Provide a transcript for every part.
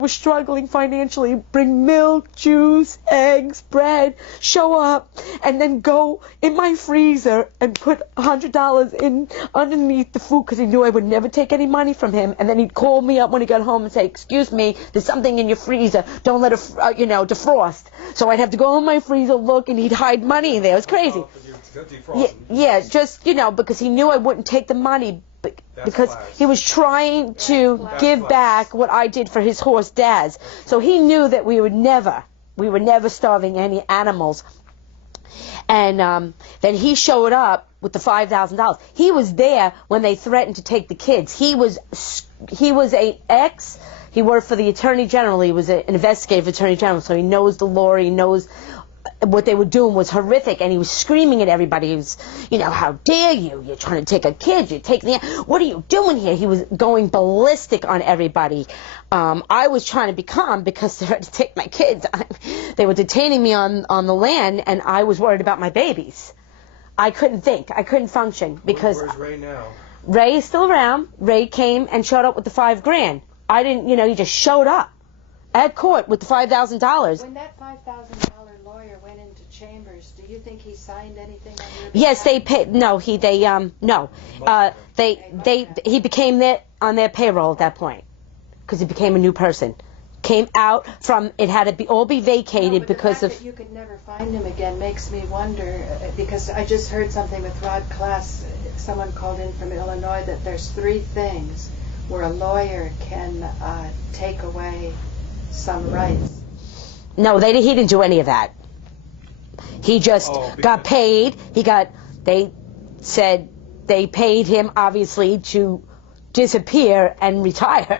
was struggling financially, bring milk, juice, eggs, bread, show up, and then go in my freezer and put $100 in underneath the food because he knew I would never take any money from him. And then he'd call me up when he got home and say, "Excuse me, there's something in your freezer. Don't let it, defrost." So I'd have to go in my freezer, look, and he'd hide money in there. It was crazy. Yeah, just, because he knew I wouldn't take the money. Because he was trying to give back what I did for his horse Daz. So he knew that we were never starving any animals. And then he showed up with the $5,000. He was there when they threatened to take the kids. He worked for the Attorney General. He was an investigative Attorney General, so he knows the law, he knows what they were doing was horrific, and he was screaming at everybody. He was, "How dare you? You're trying to take a kid. You're taking what are you doing here?" He was going ballistic on everybody. I was trying to be calm because they had to take my kids. They were detaining me on the land, and I was worried about my babies. I couldn't think. I couldn't function because. Where's Ray now? Ray is still around. Ray came and showed up with the $5 grand. I didn't, he just showed up at court with the $5,000. When that $5,000 lawyer went into chambers, do you think he signed anything on your behalf? Yes, they paid. No, he became on their payroll at that point because he became a new person. Came out from it had to all be vacated because of. That you could never find him again makes me wonder because I just heard something with Rod Klass. Someone called in from Illinois that there's 3 things where a lawyer can take away some rights. No, he didn't do any of that. He just got paid. They said they paid him obviously to disappear and retire.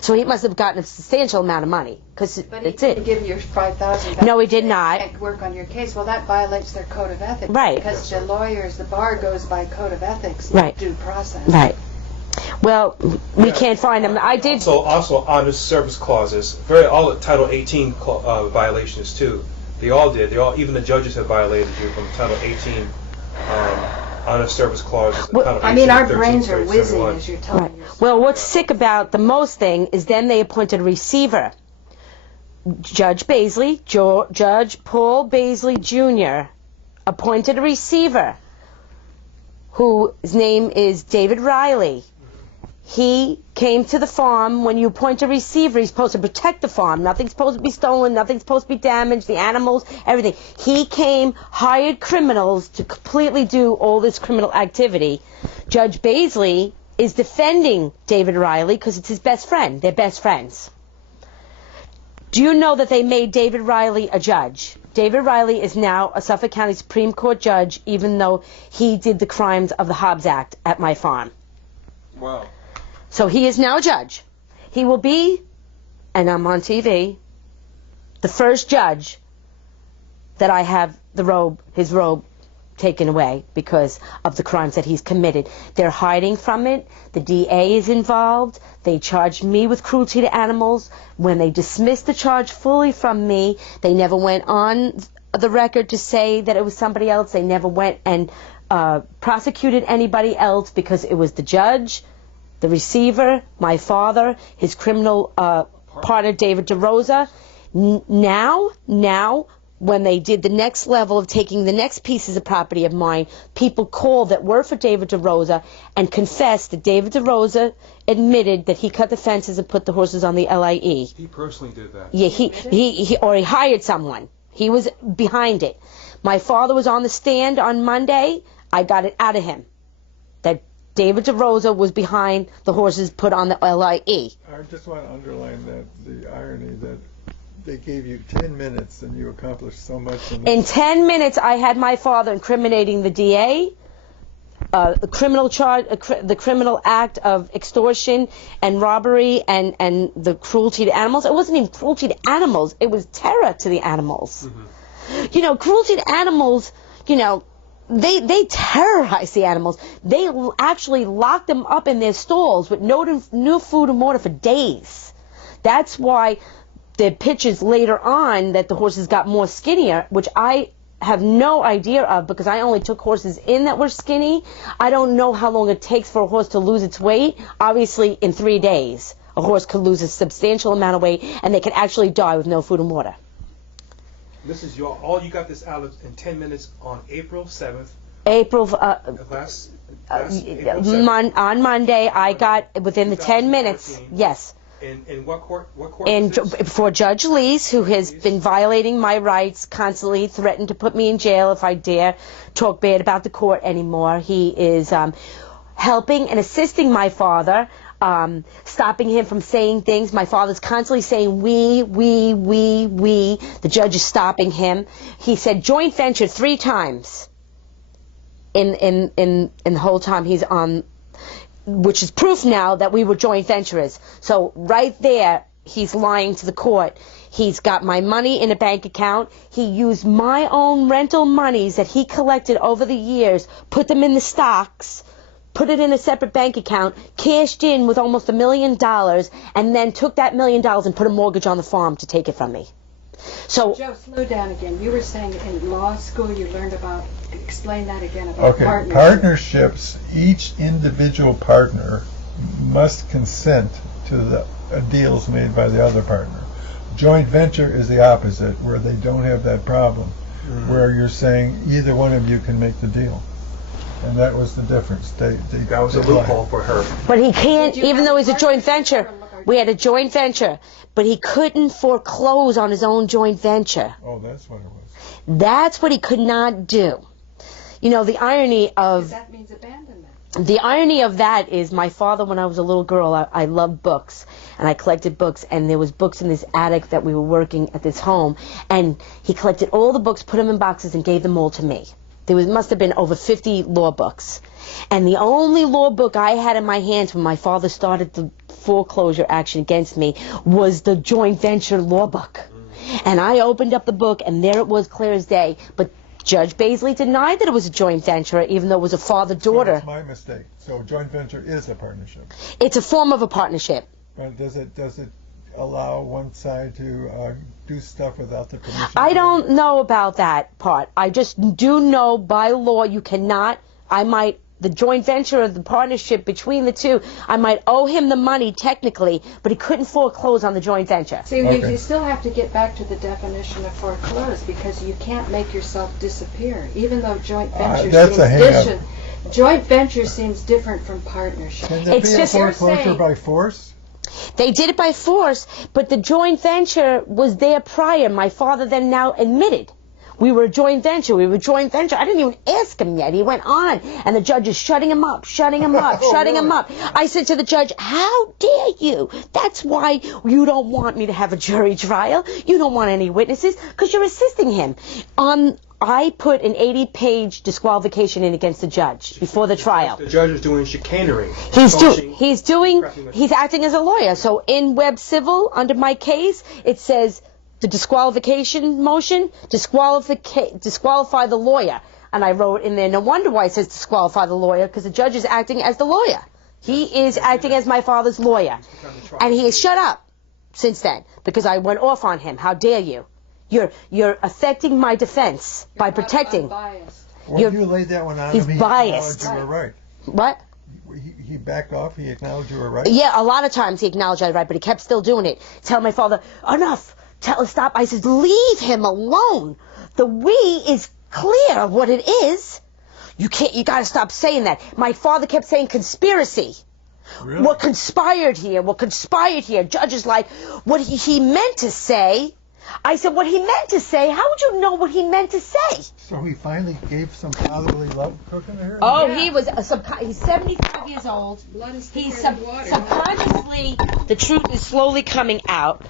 So he must have gotten a substantial amount of money because it's it. But he didn't give you $5,000. No, he did not. Can't work on your case. Well, that violates their code of ethics. Right. Because the bar goes by code of ethics, right. Due process. Right. Well, we can't find them. I did. Also honest service clauses. All Title 18 violations too. They all did. Even the judges have violated you from Title 18 honest service clauses. Well, Title 18, our 13, brains are 13, whizzing 71. as you're telling Right. us. Well, what's sick about the most thing is then they appointed a receiver. Judge Paul Baisley Jr. appointed a receiver whose name is David Riley. He came to the farm. When you appoint a receiver, he's supposed to protect the farm. Nothing's supposed to be stolen. Nothing's supposed to be damaged. The animals, everything. He came, hired criminals to completely do all this criminal activity. Judge Baisley is defending David Riley because it's his best friend. They're best friends. Do you know that they made David Riley a judge? David Riley is now a Suffolk County Supreme Court judge, even though he did the crimes of the Hobbs Act at my farm. Wow. So he is now a judge. He will be, and I'm on TV, the first judge that I have his robe taken away because of the crimes that he's committed. They're hiding from it. The DA is involved. They charged me with cruelty to animals. When they dismissed the charge fully from me, they never went on the record to say that it was somebody else. They never went and prosecuted anybody else because it was the judge, the receiver, my father, his criminal partner, David DeRosa. Now, when they did the next level of taking the next pieces of property of mine, people called that were for David DeRosa and confessed that David DeRosa admitted that he cut the fences and put the horses on the LIE. He personally did that. Yeah, he hired someone. He was behind it. My father was on the stand on Monday. I got it out of him that David DeRosa was behind the horses put on the LIE. I just want to underline the irony that they gave you 10 minutes and you accomplished so much. In 10 minutes, I had my father incriminating the DA, the criminal act of extortion and robbery and the cruelty to animals. It wasn't even cruelty to animals. It was terror to the animals. Mm-hmm. Cruelty to animals, they terrorize the animals. They actually lock them up in their stalls with no food and water for days. That's why the pictures later on that the horses got more skinnier, which I have no idea of because I only took horses in that were skinny. I don't know how long it takes for a horse to lose its weight. Obviously in 3 days. A horse could lose a substantial amount of weight, and they could actually die with no food and water. This is all you got this out in 10 minutes on April 7th. April, April 7th. on Monday, I got within the 10 minutes. Yes. In what court? What court? For Judge Lees, who has been violating my rights, constantly threatened to put me in jail if I dare talk bad about the court anymore. He is helping and assisting my father, stopping him from saying things. My father's constantly saying we. The judge is stopping him. He said joint venture 3 times in the whole time he's on, which is proof now that we were joint venturers. So right there, he's lying to the court. He's got my money in a bank account. He used my own rental monies that he collected over the years, put them in the stocks, put it in a separate bank account, cashed in with almost $1 million, and then took that $1 million and put a mortgage on the farm to take it from me. So, Joe, slow down again. You were saying in law school you learned about, explain that again, about partnerships. Each individual partner must consent to the deals made by the other partner. Joint venture is the opposite, where they don't have that problem, where you're saying either one of you can make the deal. And that was the difference. That was a loophole for her. But he can't, even though he's a joint venture. We had a joint venture, but he couldn't foreclose on his own joint venture. Oh, that's what it was. That's what he could not do. You know, the irony of... That means abandonment. The irony of that is my father, when I was a little girl, I loved books, and I collected books, and there was books in this attic that we were working at this home, and he collected all the books, put them in boxes, and gave them all to me. Must have been over 50 law books. And the only law book I had in my hands when my father started the foreclosure action against me was the joint venture law book. And I opened up the book, and there it was, clear as day. But Judge Baisley denied that it was a joint venture, even though it was a father-daughter. So that's my mistake. So joint venture is a partnership. It's a form of a partnership. But does it allow one side to do stuff without the permission? I don't know about that part. I just do know by law you cannot. The joint venture or the partnership between the two, I might owe him the money technically, but he couldn't foreclose on the joint venture. See, you still have to get back to the definition of foreclose, because you can't make yourself disappear, even though joint venture joint venture seems different from partnership. Can there be a foreclosure by force? They did it by force, but the joint venture was there prior. My father then now admitted. We were a joint venture. I didn't even ask him yet. He went on, and the judge is shutting him up. I said to the judge, how dare you? That's why you don't want me to have a jury trial. You don't want any witnesses, because you're assisting him. I put an 80-page disqualification in against the judge before the trial. The judge is doing chicanery. He's acting as a lawyer. So in Web Civil, under my case, it says the disqualification motion, disqualify the lawyer. And I wrote in there, no wonder why it says disqualify the lawyer, because the judge is acting as the lawyer. He is acting as my father's lawyer. And he has shut up since then, because I went off on him. How dare you? You're affecting my defense by protecting. When you laid that one on him, he biased. acknowledged you were right. What? He backed off, he acknowledged you were right? Yeah, a lot of times he acknowledged I was right, but he kept still doing it. Tell my father, enough. Stop. I said, leave him alone. The we is clear of what it is. You gotta stop saying that. My father kept saying conspiracy. Really? What conspired here? Judge is like, what he meant to say. I said, what he meant to say? How would you know what he meant to say? So he finally gave some fatherly love cooking to her? Oh, yeah. He's 75 years old. He's subconsciously, the truth is slowly coming out.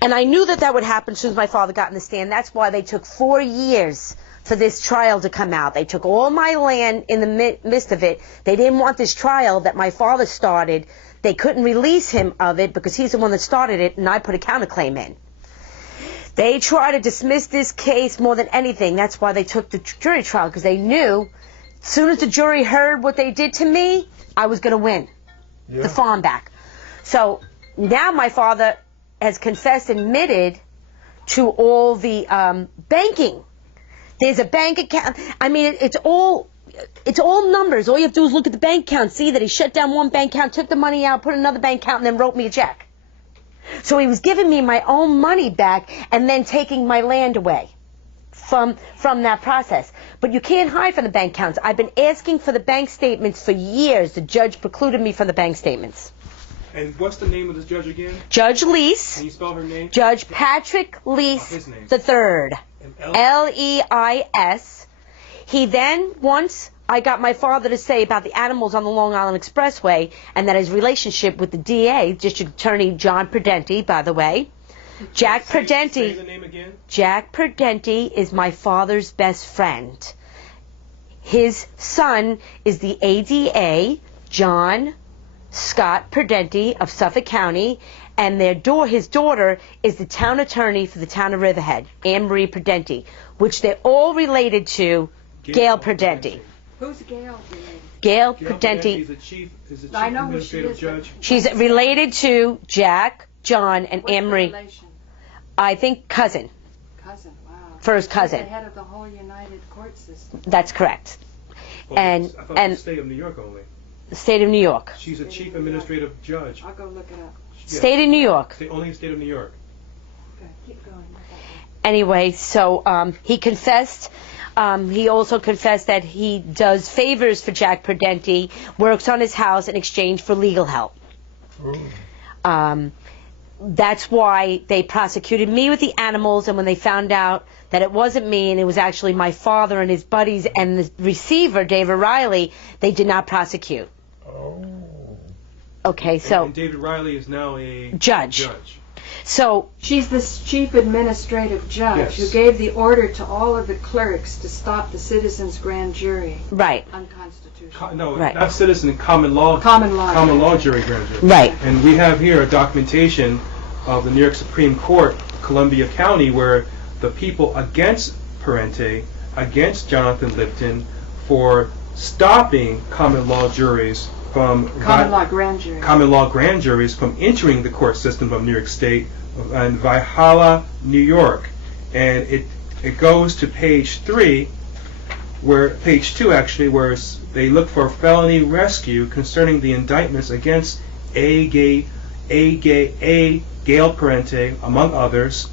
And I knew that would happen as soon as my father got in the stand. That's why they took 4 years for this trial to come out. They took all my land in the midst of it. They didn't want this trial that my father started. They couldn't release him of it because he's the one that started it, and I put a counterclaim in. They tried to dismiss this case more than anything. That's why they took the jury trial, because they knew as soon as the jury heard what they did to me, I was going to win the farm back. So now my father has confessed and admitted to all the banking. There's a bank account. I mean, it's all it's all numbers. All you have to do is look at the bank account, see that he shut down one bank account, took the money out, put another bank account, and then wrote me a check. So he was giving me my own money back and then taking my land away from that process. But you can't hide from the bank accounts. I've been asking for the bank statements for years. The judge precluded me from the bank statements. And what's the name of this judge again? Judge Lease. Can you spell her name? Judge Patrick Lease III. Leis. He then, once I got my father to say about the animals on the Long Island Expressway and that his relationship with the DA, District Attorney John Prudenti, by the way, Jack Prudenti. Say the name again. Jack Prudenti is my father's best friend. His son is the ADA, John Scott Prudenti of Suffolk County, and his daughter is the town attorney for the town of Riverhead, Anne Marie Prudenti, which they're all related to Gail Prudenti. Who's Gail related? Gail Prudenti. Is the chief I know who she administrative is, judge. She's related to Jack, John, and What's Anne the Marie. relation? I think cousin. Cousin, wow. First She's cousin. the head of the whole United Court System. That's correct. Well, And I thought it and was the state of New York only. the state of New York. She's a chief administrative judge. I'll go look it up. Yeah. State of New York. Only the state of New York. Good, keep going. Anyway, so he confessed. He also confessed that he does favors for Jack Prudenti, works on his house in exchange for legal help. That's why they prosecuted me with the animals, and when they found out that it wasn't me and it was actually my father and his buddies and the receiver, David Riley, they did not prosecute. Okay, so... And David Riley is now a judge. So she's the chief administrative judge Yes. who gave the order to all of the clerks to stop the citizens' grand jury. Right. Unconstitutional. No, Right. not citizen, common law. Common law. Common law jury grand jury. Right. And we have here a documentation of the New York Supreme Court, Columbia County, where the people against Parente, against Jonathan Lipton, for stopping common law juries from Common law grand jury. common law grand juries from entering the court system of New York State and Valhalla, New York. And it goes to page 3, page 2 actually, where they look for felony rescue concerning the indictments against Gail Parente, among others,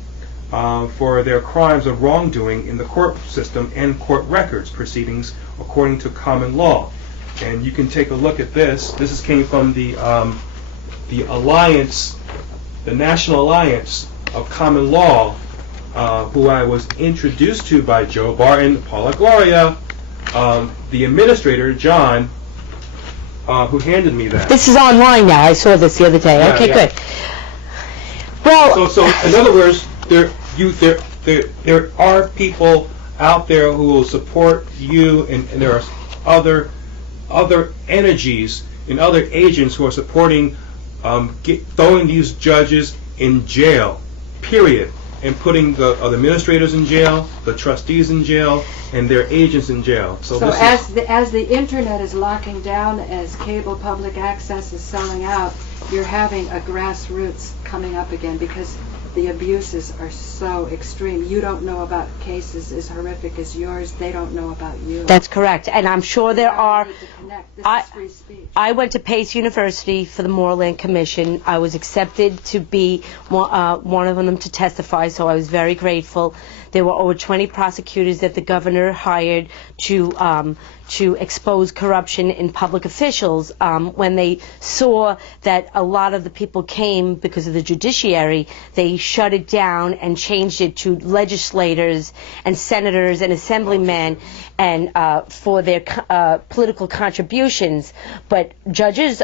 for their crimes of wrongdoing in the court system and court records proceedings according to common law. And you can take a look at this. This came from the Alliance, the National Alliance of Common Law, who I was introduced to by Joe Barton, Paula Gloria, the administrator, John, who handed me that. this is online now. I saw this the other day. Yeah, Okay, yeah. good. Well, So in other words, there are people out there who will support you, and there are other energies and other agents who are supporting throwing these judges in jail, period, and putting the administrators in jail, the trustees in jail, and their agents in jail. So as the internet is locking down, as cable public access is selling out, you're having a grassroots coming up again because the abuses are so extreme. You don't know about cases as horrific as yours. They don't know about you. that's correct. And I'm sure there are... Need to connect. This I- is free speech. I went to Pace University for the Moorland Commission. I was accepted to be one of them to testify, so I was very grateful. There were over 20 prosecutors that the governor hired to expose corruption in public officials. When they saw that a lot of the people came because of the judiciary, they shut it down and changed it to legislators and senators and assemblymen and for their political contributions. But judges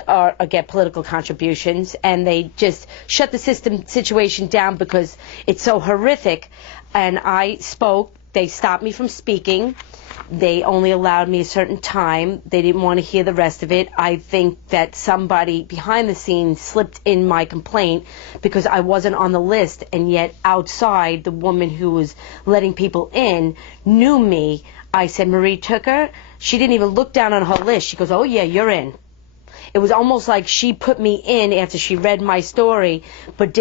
get political contributions, and they just shut the situation down because it's so horrific. And I spoke. They stopped me from speaking. They only allowed me a certain time. They didn't want to hear the rest of it. I think that somebody behind the scenes slipped in my complaint because I wasn't on the list, and yet outside, the woman who was letting people in knew me. I said, Marie Tooker. She didn't even look down on her list. She goes, oh, yeah, you're in. It was almost like she put me in after she read my story, but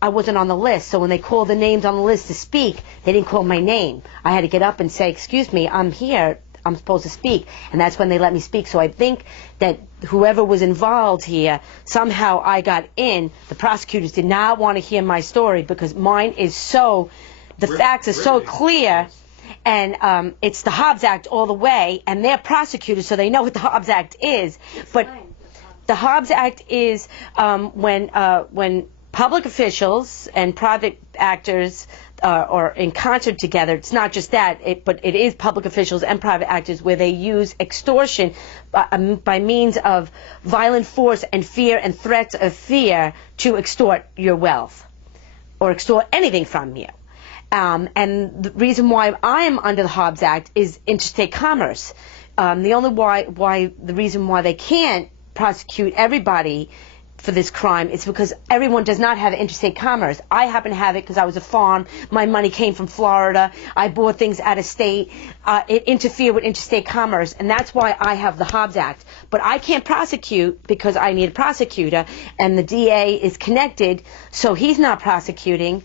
I wasn't on the list. So when they called the names on the list to speak, they didn't call my name. I had to get up and say, excuse me, I'm here. I'm supposed to speak, and that's when they let me speak. So I think that whoever was involved here, somehow I got in. The prosecutors did not want to hear my story because mine is so, the facts are so clear, and it's the Hobbs Act all the way, and they're prosecutors, so they know what the Hobbs Act is. But the Hobbs Act is when public officials and private actors are in concert together. It's not just that, but it is public officials and private actors where they use extortion by means of violent force and fear and threats of fear to extort your wealth or extort anything from you. And the reason why I'm under the Hobbs Act is interstate commerce. The reason why they can't prosecute everybody for this crime is because everyone does not have interstate commerce. I happen to have it because I was a farm. My money came from Florida. I bought things out of state. It interfered with interstate commerce, and that's why I have the Hobbs Act. But I can't prosecute because I need a prosecutor, and the DA is connected, so he's not prosecuting.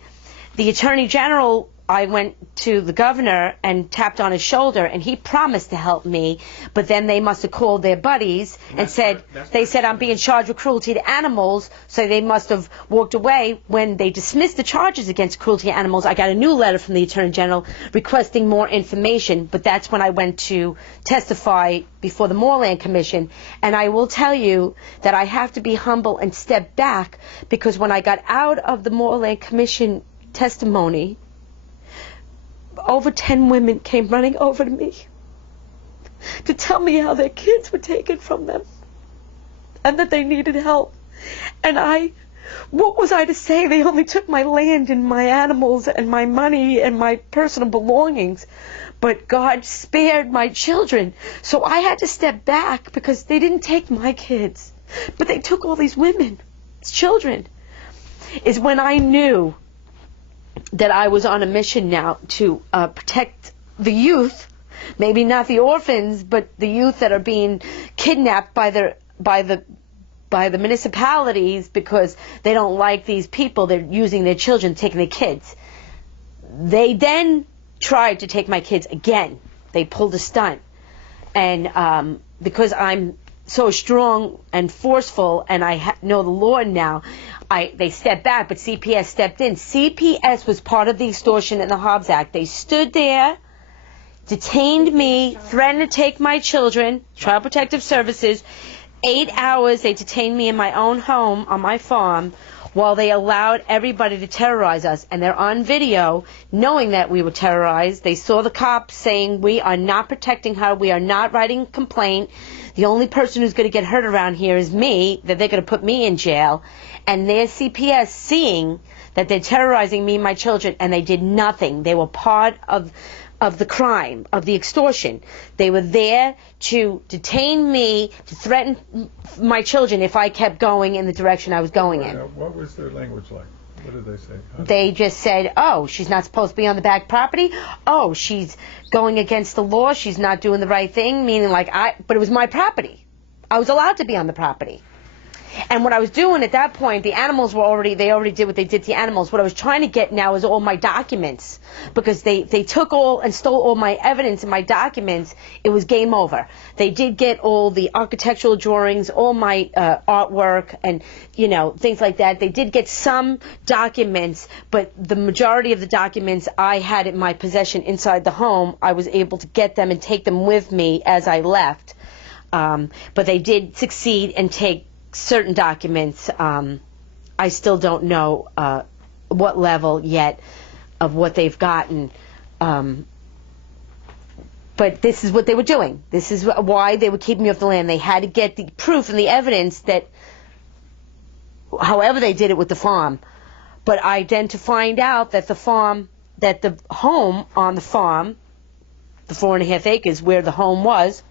The Attorney General, I went to the governor and tapped on his shoulder, and he promised to help me, but then they must have called their buddies and said I'm being charged with cruelty to animals, so they must have walked away. When they dismissed the charges against cruelty to animals, I got a new letter from the Attorney General requesting more information, but that's when I went to testify before the Moorland Commission, and I will tell you that I have to be humble and step back, because when I got out of the Moorland Commission testimony, over 10 women came running over to me to tell me how their kids were taken from them and that they needed help. And what was I to say? They only took my land and my animals and my money and my personal belongings, but God spared my children. So I had to step back because they didn't take my kids, but they took all these women's children. Is when I knew that I was on a mission now to protect the youth, maybe not the orphans, but the youth that are being kidnapped by the municipalities because they don't like these people. They're using their children, taking their kids. They then tried to take my kids again. They pulled a stunt, and because I'm so strong and forceful, and I know the Lord now, they stepped back, but CPS stepped in. CPS was part of the extortion in the Hobbs Act. They stood there, detained me, threatened to take my children, Child Protective Services. 8 hours they detained me in my own home on my farm while they allowed everybody to terrorize us. And they're on video knowing that we were terrorized. They saw the cops saying, we are not protecting her, we are not writing a complaint. The only person who's going to get hurt around here is me, that they're going to put me in jail. And their CPS seeing that they're terrorizing me and my children, and they did nothing. They were part of the crime, of the extortion. They were there to detain me, to threaten my children if I kept going in the direction I was going in. What was their language like? What did they say? They just said, oh, she's not supposed to be on the back property. Oh, she's going against the law. She's not doing the right thing, meaning but it was my property. I was allowed to be on the property. And what I was doing at that point, the animals they already did what they did to the animals. What I was trying to get now is all my documents, because they took all and stole all my evidence and my documents. It was game over. They did get all the architectural drawings, all my artwork, and things like that. They did get some documents, but the majority of the documents I had in my possession inside the home. I was able to get them and take them with me as I left. But they did succeed and take certain documents. I still don't know what level yet of what they've gotten, but this is what they were doing. This is why they were keeping me off the land. They had to get the proof and the evidence that however they did it with the farm. But to find out that the home on the farm, the 4.5 acres where the home was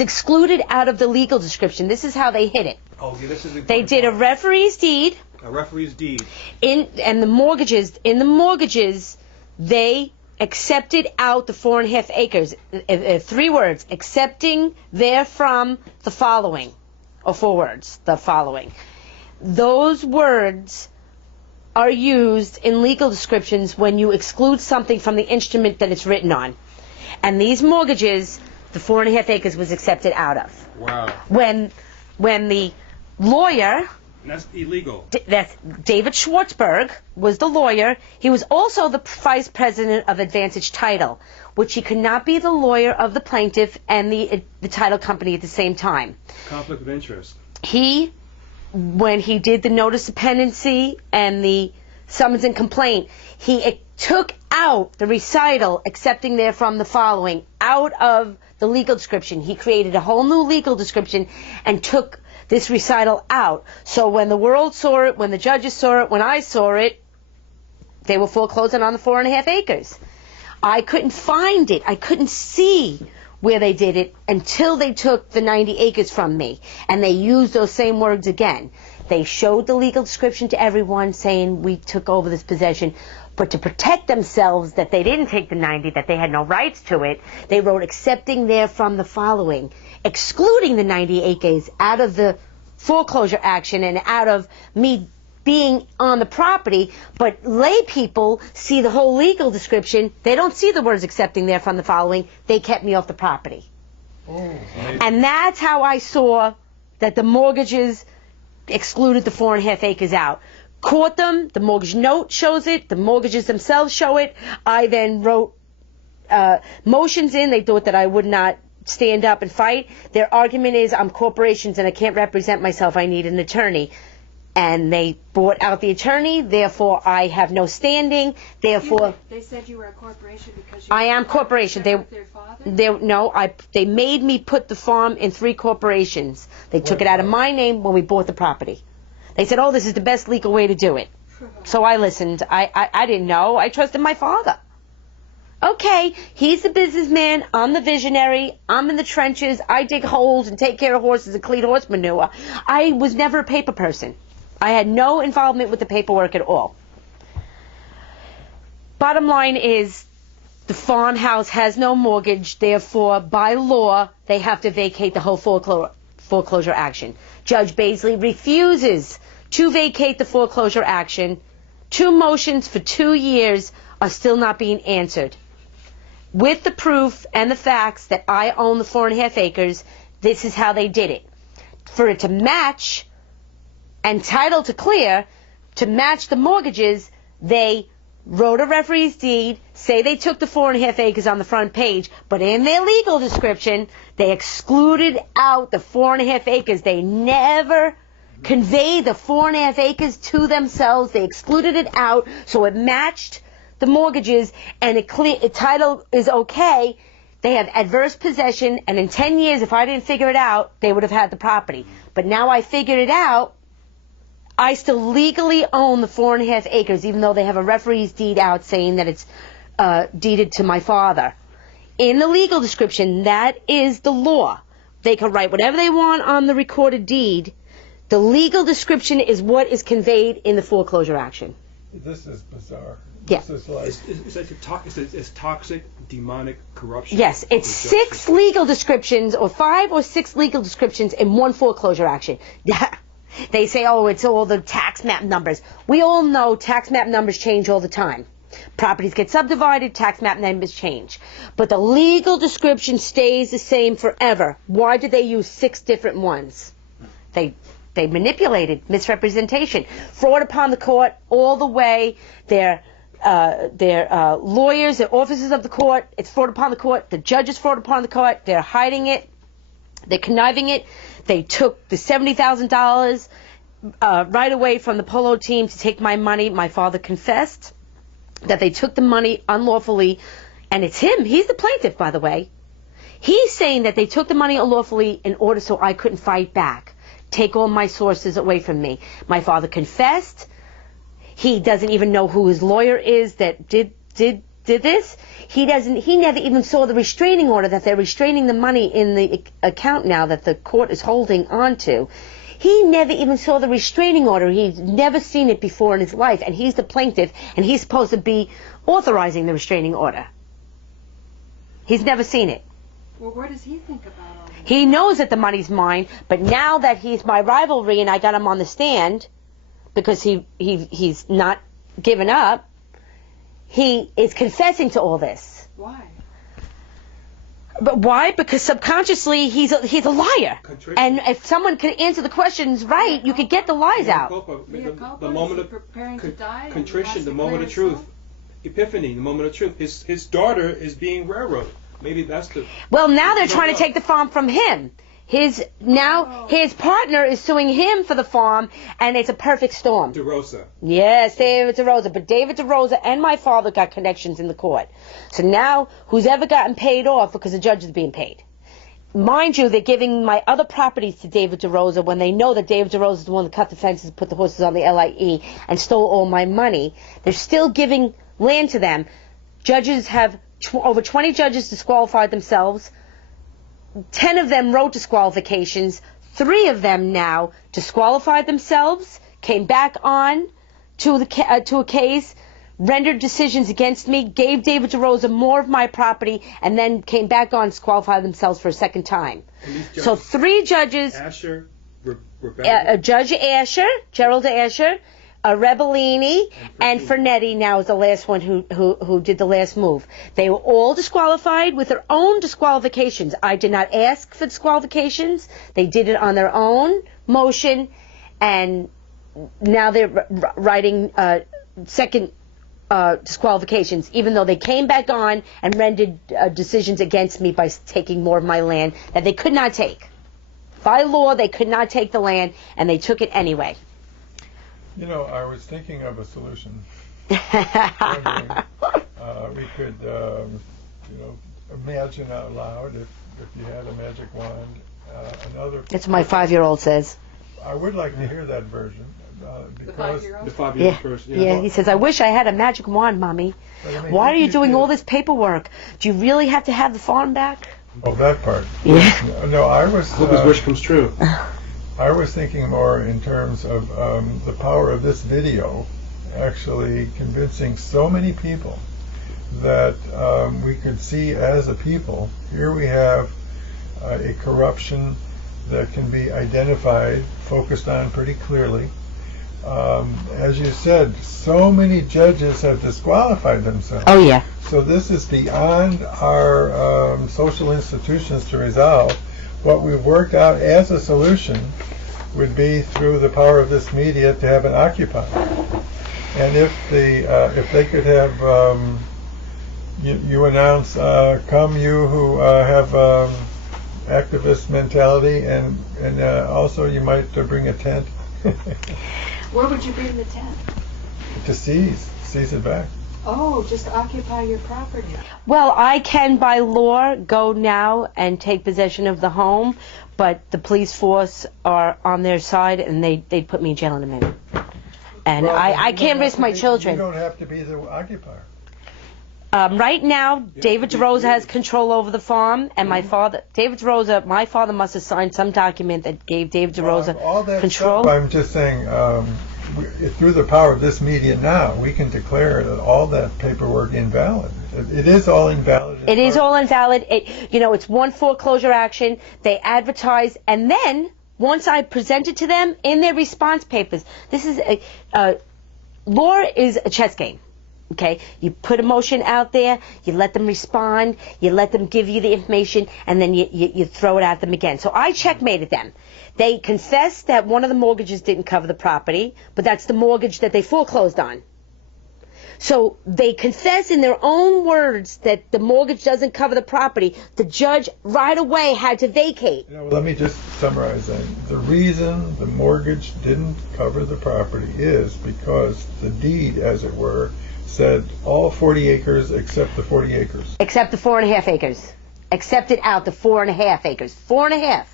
excluded out of the legal description. This is how they hid it. Oh, yeah, this is they did a referee's deed. A referee's deed. In the mortgages, they accepted out the 4.5 acres. 3 words: accepting therefrom the following, or 4 words: the following. Those words are used in legal descriptions when you exclude something from the instrument that it's written on. And these mortgages, the 4.5 acres was accepted out of. Wow. When the lawyer, That's illegal. that's David Schwartzberg, was the lawyer, he was also the vice president of Advantage Title, which he could not be the lawyer of the plaintiff and the title company at the same time. Conflict of interest. When he did the notice of pendency and the summons and complaint, he took out the recital accepting therefrom the following out of the legal description. He created a whole new legal description and took this recital out. So when the world saw it, when the judges saw it, when I saw it, they were foreclosing on the 4.5 acres. I couldn't find it. I couldn't see where they did it until they took the 90 acres from me. And they used those same words again. They showed the legal description to everyone saying we took over this possession. But to protect themselves that they didn't take the 90, that they had no rights to it, they wrote accepting therefrom the following, excluding the 90 acres out of the foreclosure action and out of me being on the property. But lay people see the whole legal description. They don't see the words accepting therefrom the following. They kept me off the property. And that's how I saw that the mortgages excluded the 4.5 acres out. Caught them, the mortgage note shows it, the mortgages themselves show it. I then wrote motions in. They thought that I would not stand up and fight. Their argument is I'm corporations and I can't represent myself, I need an attorney. And they bought out the attorney, therefore I have no standing, therefore... They said you were a corporation because I am corporation. With their father? They made me put the farm in 3 corporations. They took it out of my name when we bought the property. They said, oh, this is the best legal way to do it. So I listened. I didn't know. I trusted my father. Okay, he's the businessman. I'm the visionary. I'm in the trenches. I dig holes and take care of horses and clean horse manure. I was never a paper person. I had no involvement with the paperwork at all. Bottom line is the farmhouse has no mortgage. Therefore, by law, they have to vacate the whole foreclosure action. Judge Baisley refuses to vacate the foreclosure action. 2 motions for 2 years are still not being answered. With the proof and the facts that I own the 4.5 acres, this is how they did it. For it to match and title to clear, to match the mortgages, they wrote a referee's deed, say they took the 4.5 acres on the front page, but in their legal description, they excluded out the 4.5 acres. They never conveyed the 4.5 acres to themselves. They excluded it out, so it matched the mortgages, and the title is okay. They have adverse possession, and in 10 years, if I didn't figure it out, they would have had the property. But now I figured it out, I still legally own the 4.5 acres, even though they have a referee's deed out saying that it's deeded to my father. In the legal description, that is the law. They can write whatever they want on the recorded deed. The legal description is what is conveyed in the foreclosure action. This is bizarre. Yeah. This is like... It's toxic, demonic corruption. Yes, it's 6 legal descriptions, or 5 or 6 legal descriptions in one foreclosure action. They say, oh, it's all the tax map numbers. We all know tax map numbers change all the time. Properties get subdivided, tax map numbers change. But the legal description stays the same forever. Why did they use 6 different ones? They manipulated, misrepresentation, fraud upon the court all the way. Their lawyers, their officers of the court, it's fraud upon the court. The judges fraud upon the court. They're hiding it. They're conniving it. They took the $70,000 right away from the polo team to take my money. My father confessed that they took the money unlawfully, and it's him. He's the plaintiff, by the way. He's saying that they took the money unlawfully in order so I couldn't fight back, take all my sources away from me. My father confessed. He doesn't even know who his lawyer is that did this. He never even saw the restraining order that they're restraining the money in the account now that the court is holding on to. He never even saw the restraining order. He's never seen it before in his life, and he's the plaintiff, and he's supposed to be authorizing the restraining order. He's never seen it. Well, what does he think about all this? He knows that the money's mine, but now that he's my rivalry and I got him on the stand because he's not given up, he is confessing to all this. Why? But why? Because subconsciously he's a liar. Contrition. And if someone could answer the questions right, you could get the lies out. The moment of contrition, the moment of truth. Epiphany, the moment of truth. His daughter is being railroaded. Maybe that's the... Well, now they're trying to take the farm from him. His partner is suing him for the farm, and it's a perfect storm. DeRosa. Yes, David DeRosa. But David DeRosa and my father got connections in the court. So now, who's ever gotten paid off because the judge is being paid? Mind you, they're giving my other properties to David DeRosa when they know that David DeRosa is the one that cut the fences, put the horses on the LIE, and stole all my money. They're still giving land to them. Judges have, over 20 judges disqualified themselves. 10 of them wrote disqualifications. 3 of them now disqualified themselves, came back on to a case, rendered decisions against me, gave David DeRosa more of my property, and then came back on, disqualified themselves for a second time. So 3 judges, Asher, Judge Asher, Gerald Asher, Rebellini, and Fernetti now is the last one who did the last move. They were all disqualified with their own disqualifications. I did not ask for disqualifications. They did it on their own motion, and now they're writing second disqualifications, even though they came back on and rendered decisions against me by taking more of my land that they could not take. By law, they could not take the land, and they took it anyway. You know, I was thinking of a solution. We could, imagine out loud if you had a magic wand. That's what my 5-year-old says. I would like to hear that version. Because the 5-year-old first. Yeah, he says, I wish I had a magic wand, Mommy. Why are you doing all this paperwork? Do you really have to have the farm back? Oh, that part. Yeah. No, I was... Hope his wish comes true. I was thinking more in terms of the power of this video actually convincing so many people that we could see as a people, here we have a corruption that can be identified, focused on pretty clearly. As you said, so many judges have disqualified themselves. Oh, yeah. So this is beyond our social institutions to resolve. What we've worked out as a solution would be through the power of this media to have an occupier. And if they could have you announce, come you who have activist mentality, and also you might bring a tent. Where would you bring the tent? To seize it back. Oh, just occupy your property. Well, I can by law go now and take possession of the home, but the police force are on their side, and they'd put me in jail in a minute. And well, I can't risk my children. You don't have to be the occupier. Right now, David DeRosa has control over the farm, and my father must have signed some document that gave David DeRosa all that control. Stuff, I'm just saying, through the power of this media now, we can declare that all that paperwork invalid. It is all invalid. It is all invalid. It's one foreclosure action. They advertise, and then once I present it to them in their response papers, this is law is a chess game. Okay, you put a motion out there, you let them respond, you let them give you the information, and then you throw it at them again. So I checkmated them. They confessed that one of the mortgages didn't cover the property, but that's the mortgage that they foreclosed on. So they confess in their own words that the mortgage doesn't cover the property. The judge right away had to vacate. Let me just summarize that. The reason the mortgage didn't cover the property is because the deed, as it were, said all 40 acres except the 40 acres. Except the 4.5 acres. Accepted out the 4.5 acres. 4.5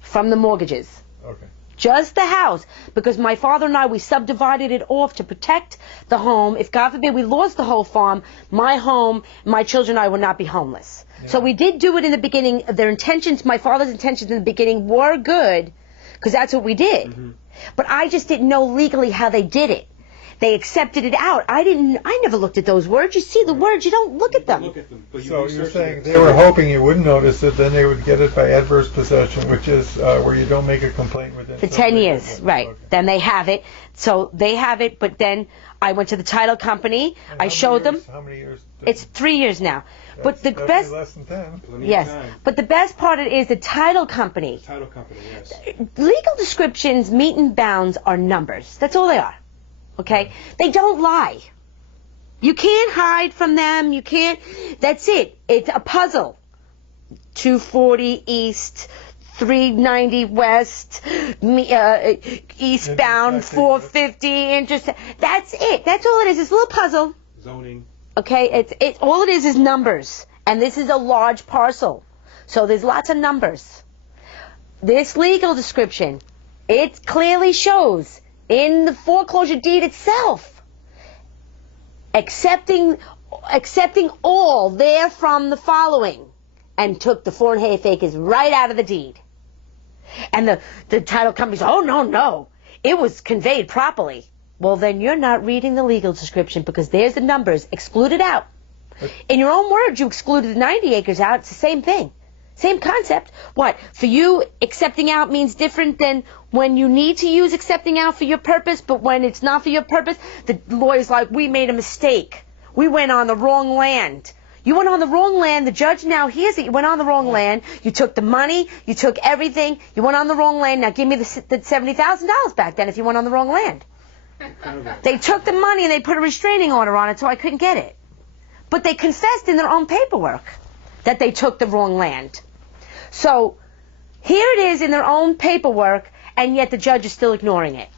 from the mortgages. Okay. Just the house. Because my father and I, we subdivided it off to protect the home. If, God forbid, we lost the whole farm, my home, my children and I would not be homeless. Yeah. So we did do it in the beginning. Their intentions, my father's intentions in the beginning were good, because that's what we did. Mm-hmm. But I just didn't know legally how they did it. They accepted it out. I never looked at those words. You see the words, you don't look at them. Look at them, but you So research you're saying it. they were hoping you wouldn't notice it, then they would get it by adverse possession, which is where you don't make a complaint within For so 10 many years, days. right. Okay. Then they have it. So they have it, but then I went to the title company. And I how showed many them. years- How many years? It's 3 years now. But the That's best, less than 10. Plenty of yes, time. but the best part of it is the title company. Title company, yes. Legal descriptions, meat and bounds, are numbers. That's all they are. Okay? They don't lie. You can't hide from them. You can't. That's it. It's a puzzle. 240 east, 390 west, eastbound, Intersecting. 450 intersect. That's it. That's all it is. It's a little puzzle. Zoning. Okay? It's all it is numbers. And this is a large parcel. So there's lots of numbers. This legal description, it clearly shows in the foreclosure deed itself, accepting all therefrom the following, and took the 4.5 acres right out of the deed. And the title company said, oh, no, it was conveyed properly. Well, then you're not reading the legal description, because there's the numbers excluded out. In your own words, you excluded the 90 acres out. It's the same thing. Same concept. What? For you, accepting out means different than when you need to use accepting out for your purpose, but when it's not for your purpose, the lawyer's like, we made a mistake. We went on the wrong land. You went on the wrong land. The judge now hears it. You went on the wrong land. You took the money. You took everything. You went on the wrong land. Now give me the $70,000 back then if you went on the wrong land. They took the money and they put a restraining order on it, so I couldn't get it. But they confessed in their own paperwork that they took the wrong land. So here it is in their own paperwork, and yet the judge is still ignoring it.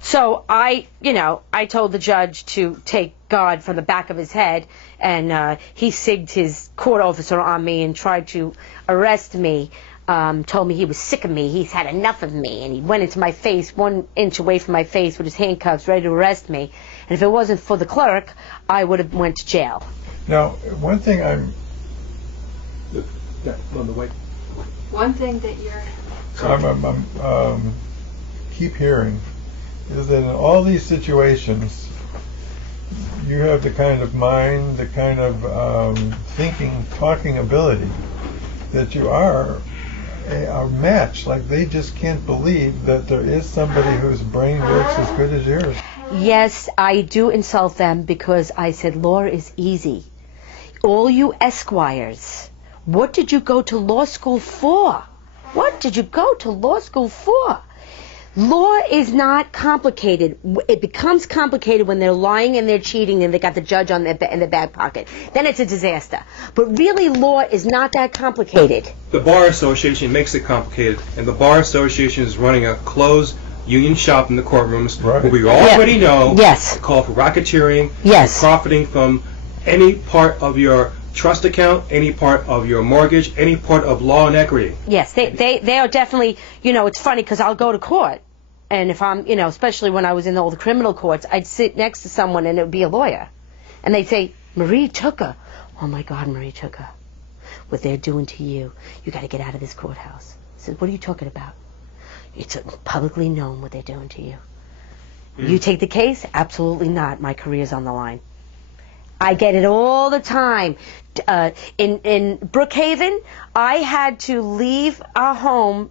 So I told the judge to take God from the back of his head, and he sigged his court officer on me and tried to arrest me. Told me he was sick of me. He's had enough of me, and he went into my face, 1 inch away from my face with his handcuffs, ready to arrest me. And if it wasn't for the clerk, I would have went to jail. Now, one thing I'm On the way. One thing that you're keep hearing is that in all these situations, you have the kind of mind, the kind of thinking, talking ability that you are a match. Like, they just can't believe that there is somebody whose brain works as good as yours. Yes, I do insult them because I said law is easy. All you esquires, what did you go to law school for? What did you go to law school for? Law is not complicated. It becomes complicated when they're lying and they're cheating and they got the judge in their back pocket. Then it's a disaster. But really, law is not that complicated. The Bar Association makes it complicated, and the Bar Association is running a closed union shop in the courtrooms, Right. where we already know Yes. call for racketeering, Yes. profiting from any part of your trust account, any part of your mortgage, any part of law and equity. Yes, they are definitely, it's funny because I'll go to court, and if I'm, especially when I was in all the criminal courts, I'd sit next to someone and it would be a lawyer. And they'd say, Marie Tucker. Oh my God, Marie Tucker. What they're doing to you, you got to get out of this courthouse. I said, what are you talking about? It's publicly known what they're doing to you. You take the case? Absolutely not. My career's on the line. I get it all the time. In Brookhaven, I had to leave our home.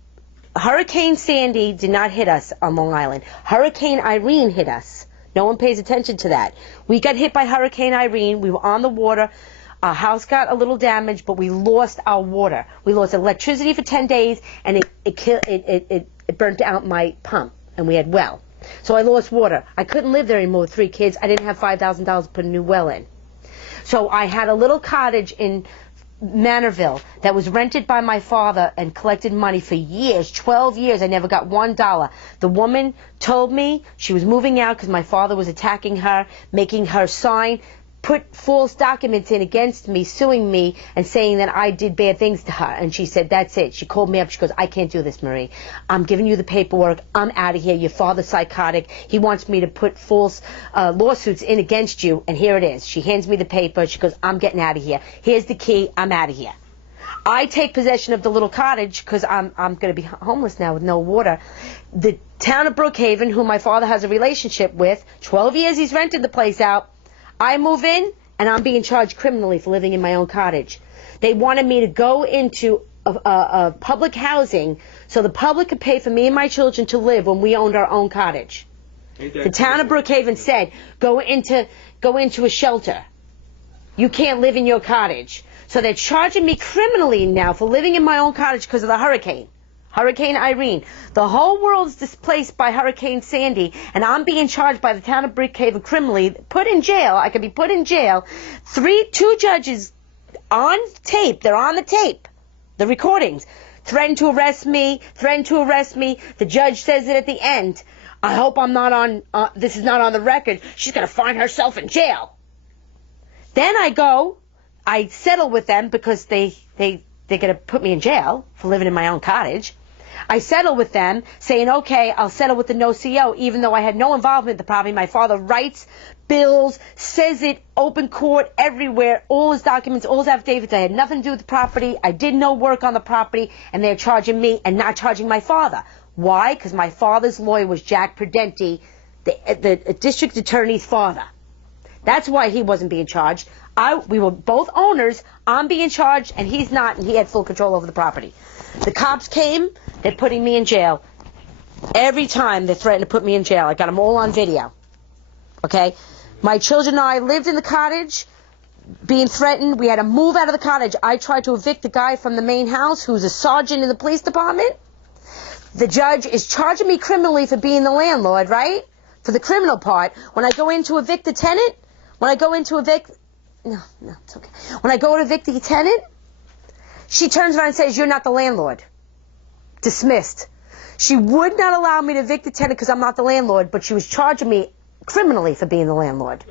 Hurricane Sandy did not hit us on Long Island. Hurricane Irene hit us. No one pays attention to that. We got hit by Hurricane Irene. We were on the water. Our house got a little damaged, but we lost our water. We lost electricity for 10 days, and it burnt out my pump, and we had well. So I lost water. I couldn't live there anymore with 3 kids. I didn't have $5,000 to put a new well in. So I had a little cottage in Manorville that was rented by my father and collected money for years, 12 years. I never got $1. The woman told me she was moving out because my father was attacking her, making her sign, put false documents in against me, suing me, and saying that I did bad things to her. And she said, that's it. She called me up. She goes, I can't do this, Marie. I'm giving you the paperwork. I'm out of here. Your father's psychotic. He wants me to put false lawsuits in against you. And here it is. She hands me the paper. She goes, I'm getting out of here. Here's the key. I'm out of here. I take possession of the little cottage because I'm going to be homeless now with no water. The town of Brookhaven, who my father has a relationship with, 12 years he's rented the place out. I move in, and I'm being charged criminally for living in my own cottage. They wanted me to go into a public housing so the public could pay for me and my children to live when we owned our own cottage. The town of Brookhaven said, go into a shelter. You can't live in your cottage. So they're charging me criminally now for living in my own cottage because of the hurricane. Hurricane Irene. The whole world is displaced by Hurricane Sandy, and I'm being charged by the town of Brookhaven criminally, put in jail. I could be put in jail. Two judges on tape, they're on the tape, the recordings, threatened to arrest me. The judge says it at the end. I hope I'm not on, this is not on the record. She's going to find herself in jail. Then I settle with them because they're going to put me in jail for living in my own cottage. I settle with them, saying, okay, I'll settle with the no CO, even though I had no involvement in the property. My father writes bills, says it, open court, everywhere, all his documents, all his affidavits. I had nothing to do with the property. I did no work on the property, and they're charging me and not charging my father. Why? Because my father's lawyer was Jack Prudenti, the district attorney's father. That's why he wasn't being charged. We were both owners. I'm being charged, and he's not, and he had full control over the property. The cops came. They're putting me in jail. Every time they threaten to put me in jail. I got them all on video. Okay? My children and I lived in the cottage, being threatened. We had to move out of the cottage. I tried to evict the guy from the main house who's a sergeant in the police department. The judge is charging me criminally for being the landlord, right? For the criminal part. When I go in to evict the tenant, when I go to evict the tenant, she turns around and says, you're not the landlord. Dismissed. She would not allow me to evict the tenant because I'm not the landlord, but she was charging me criminally for being the landlord.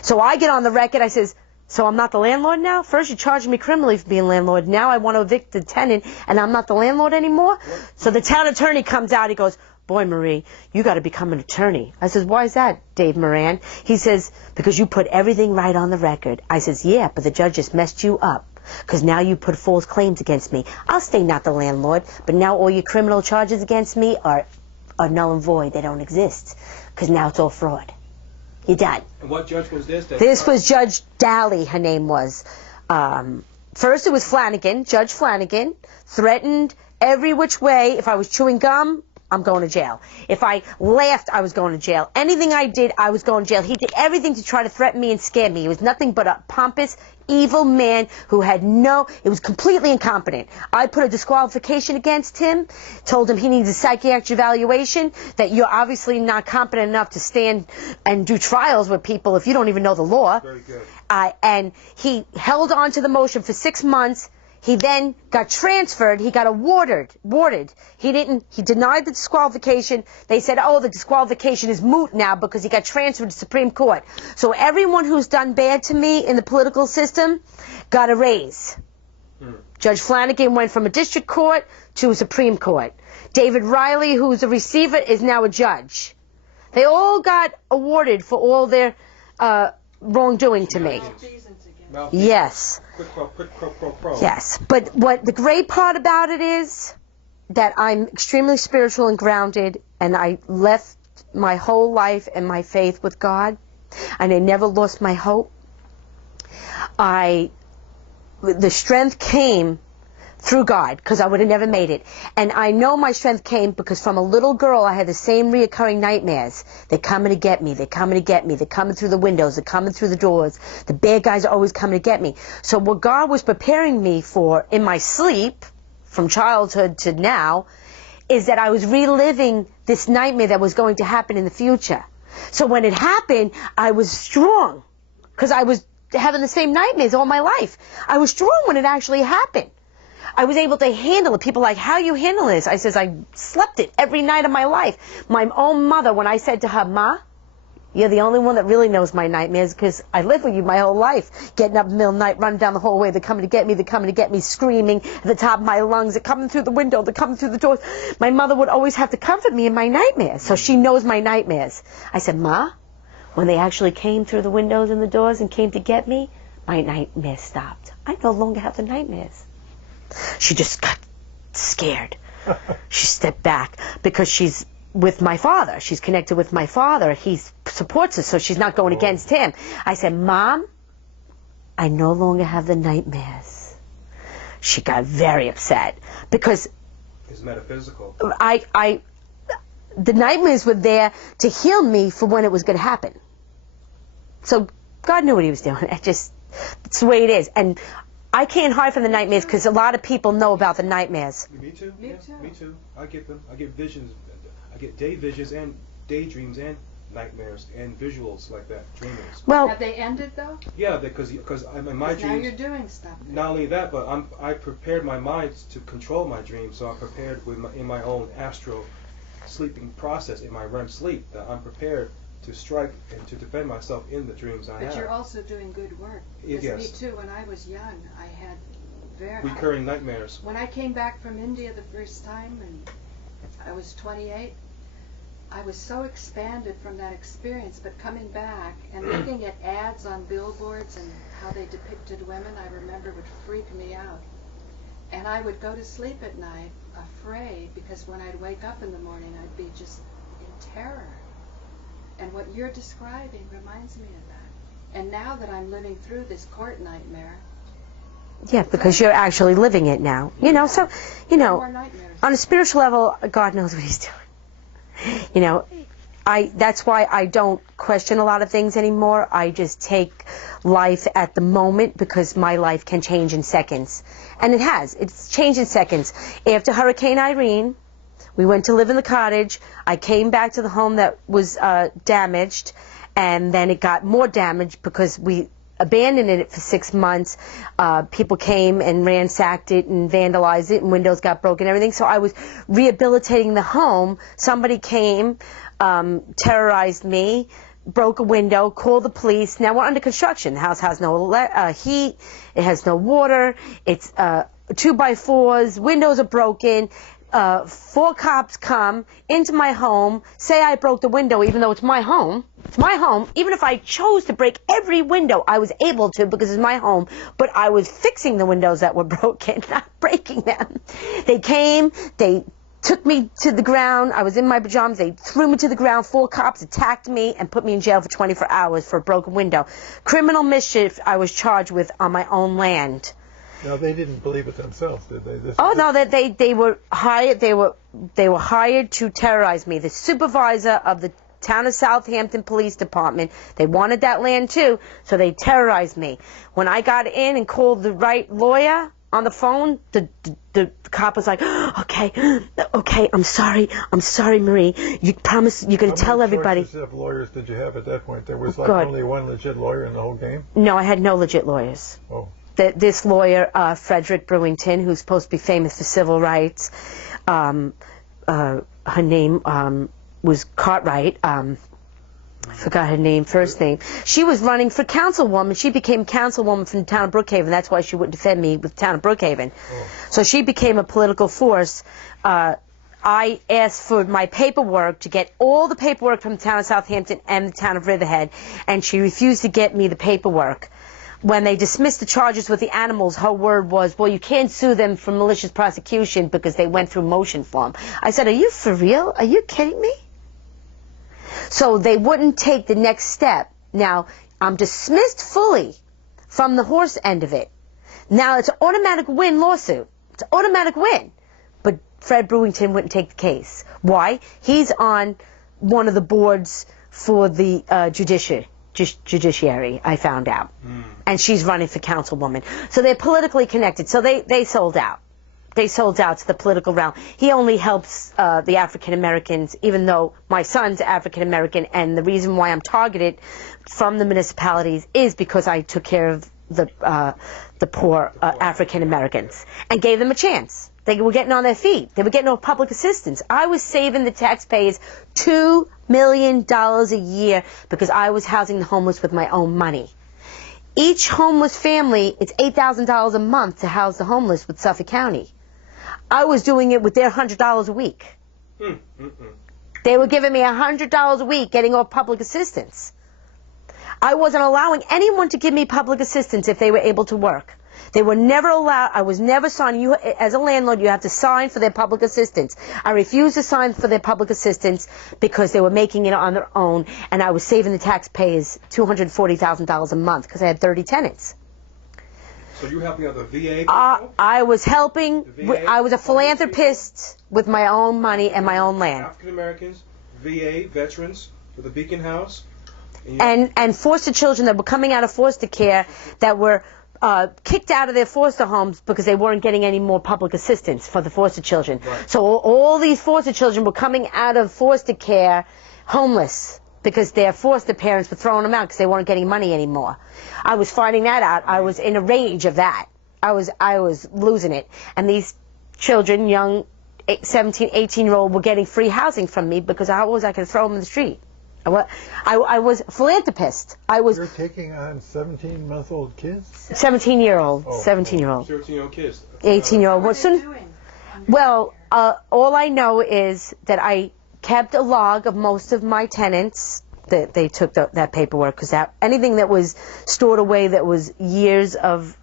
So I get on the record, I says, so I'm not the landlord now? First you charged me criminally for being landlord, now I want to evict the tenant and I'm not the landlord anymore? So the town attorney comes out, he goes, boy, Marie, you got to become an attorney. I says, why is that, Dave Moran? He says, because you put everything right on the record. I says, yeah, but the judge just messed you up. Because now you put false claims against me. I'll stay not the landlord, but now all your criminal charges against me are null and void. They don't exist. Because now it's all fraud. You're done. And what judge was this? This was Judge Daly, her name was. First it was Flanagan, Judge Flanagan, threatened every which way. If I was chewing gum, I'm going to jail. If I laughed, I was going to jail. Anything I did, I was going to jail. He did everything to try to threaten me and scare me. He was nothing but a pompous, evil man who had it was completely incompetent. I put a disqualification against him, told him he needs a psychiatric evaluation, that you're obviously not competent enough to stand and do trials with people if you don't even know the law. Very good. And he held on to the motion for 6 months. He then got transferred. He got awarded. He denied the disqualification. They said, oh, the disqualification is moot now because he got transferred to Supreme Court. So everyone who's done bad to me in the political system got a raise. Judge Flanagan went from a district court to a Supreme Court. David Riley, who's a receiver, is now a judge. They all got awarded for all their wrongdoing to me. Yes. Quid pro quo. Yes. But what the great part about it is that I'm extremely spiritual and grounded, and I left my whole life and my faith with God, and I never lost my hope. The strength came through God, because I would have never made it. And I know my strength came because from a little girl I had the same reoccurring nightmares. They're coming to get me, they're coming to get me, they're coming through the windows, they're coming through the doors. The bad guys are always coming to get me. So what God was preparing me for in my sleep, from childhood to now, is that I was reliving this nightmare that was going to happen in the future. So when it happened, I was strong, because I was having the same nightmares all my life. I was strong when it actually happened. I was able to handle it. People are like, how you handle this? I says, I slept it every night of my life. My own mother, when I said to her, Ma, you're the only one that really knows my nightmares because I lived with you my whole life. Getting up in the middle of the night, running down the hallway, they're coming to get me, they're coming to get me, screaming at the top of my lungs, they're coming through the window, they're coming through the doors. My mother would always have to comfort me in my nightmares, so she knows my nightmares. I said, Ma, when they actually came through the windows and the doors and came to get me, my nightmares stopped. I no longer have the nightmares. She just got scared. She stepped back because she's with my father. She's connected with my father. He supports her, so she's not going against him. I said, Mom, I no longer have the nightmares. She got very upset because It's metaphysical. the nightmares were there to heal me for when it was going to happen. So God knew what he was doing. It's the way it is. And I can't hide from the nightmares because a lot of people know about the nightmares. Me too. Me Yeah, too. Me too. I get them. I get visions. I get day visions and daydreams and nightmares and visuals like that, dreamings. Well, Have they ended though? Yeah, because I'm in my 'Cause now dreams. you're doing stuff. Not only that, but I prepared my mind to control my dreams. So I'm prepared in my own astral sleeping process in my REM sleep that I'm prepared to strike and to defend myself in the dreams I But have. you're also doing good work. Because Yes. me too, when I was young, I had Recurring nightmares. when I came back from India the first time, and I was 28, I was so expanded from that experience, but coming back and looking at ads on billboards and how they depicted women, I remember would freak me out. And I would go to sleep at night afraid, because when I'd wake up in the morning, I'd be just in terror. And what you're describing reminds me of that. And now that I'm living through this court nightmare, yeah, because you're actually living it now. You know, so, you more know, nightmares. on a spiritual level, God knows what he's doing. You know, that's why I don't question a lot of things anymore. I just take life at the moment because my life can change in seconds. And it has. It's changed in seconds. After Hurricane Irene, we went to live in the cottage. I came back to the home that was damaged, and then it got more damaged because we abandoned it for 6 months. People came and ransacked it and vandalized it, and windows got broken and everything. So I was rehabilitating the home. Somebody came, terrorized me, broke a window, called the police. Now we're under construction. The house has no heat. It has no water. It's 2x4s. Windows are broken. 4 cops come into my home, say I broke the window, even though it's my home. It's my home. Even if I chose to break every window, I was able to because it's my home. But I was fixing the windows that were broken, not breaking them. They came, they took me to the ground. I was in my pajamas. They threw me to the ground. 4 cops attacked me and put me in jail for 24 hours for a broken window. Criminal mischief I was charged with on my own land. Now they didn't believe it themselves, did they? No, that they were hired. They were hired to terrorize me. The supervisor of the town of Southampton Police Department. They wanted that land too, so they terrorized me. When I got in and called the right lawyer on the phone, the cop was like, "Okay, I'm sorry, Marie. You promise you're going to tell everybody." How many choices of lawyers did you have at that point? There was like God. only one legit lawyer in the whole game. No, I had no legit lawyers. Oh. This lawyer, Frederick Brewington, who's supposed to be famous for civil rights, her name was Cartwright. I forgot her name, first name. She was running for councilwoman. She became councilwoman from the town of Brookhaven. That's why she wouldn't defend me with the town of Brookhaven. Oh. So she became a political force. I asked for my paperwork to get all the paperwork from the town of Southampton and the town of Riverhead, and she refused to get me the paperwork. When they dismissed the charges with the animals, her word was, well, you can't sue them for malicious prosecution because they went through motion form. I said, are you for real? Are you kidding me? So they wouldn't take the next step. Now, I'm dismissed fully from the horse end of it. Now, it's an automatic win lawsuit. It's an automatic win. But Fred Brewington wouldn't take the case. Why? He's on one of the boards for the judiciary, I found out. And she's running for councilwoman. So they're politically connected. So they sold out. They sold out to the political realm. He only helps the African Americans, even though my son's African American, and the reason why I'm targeted from the municipalities is because I took care of the poor African Americans and gave them a chance. They were getting on their feet. They were getting no public assistance. I was saving the taxpayers $2 million a year because I was housing the homeless with my own money. Each homeless family, it's $8,000 a month to house the homeless with Suffolk County. I was doing it with their $100 a week. They were giving me $100 a week getting off public assistance. I wasn't allowing anyone to give me public assistance if they were able to work. They were never allowed. I was never signed. You, as a landlord, you have to sign for their public assistance. I refused to sign for their public assistance because they were making it on their own, and I was saving the taxpayers $240,000 a month because I had 30 tenants. So you were helping out the VA people? I was helping. VA, I was a philanthropist with my own money and my own land. African Americans, VA veterans for the Beacon House, and foster children that were coming out of foster care that were kicked out of their foster homes because they weren't getting any more public assistance for the foster children. Right. So all these foster children were coming out of foster care homeless because their foster parents were throwing them out because they weren't getting money anymore. I was finding that out. I was in a rage of that. I was losing it. And these children, young 17, 18-year-old, were getting free housing from me because how was I going to throw them in the street? I was a philanthropist. You're taking on 17-month-old kids? 17-year-old. Oh. 17-year-old. 13-year-old kids. 18-year-old. What are they doing? Well, all I know is that I kept a log of most of my tenants. They took that paperwork because anything that was stored away that was years of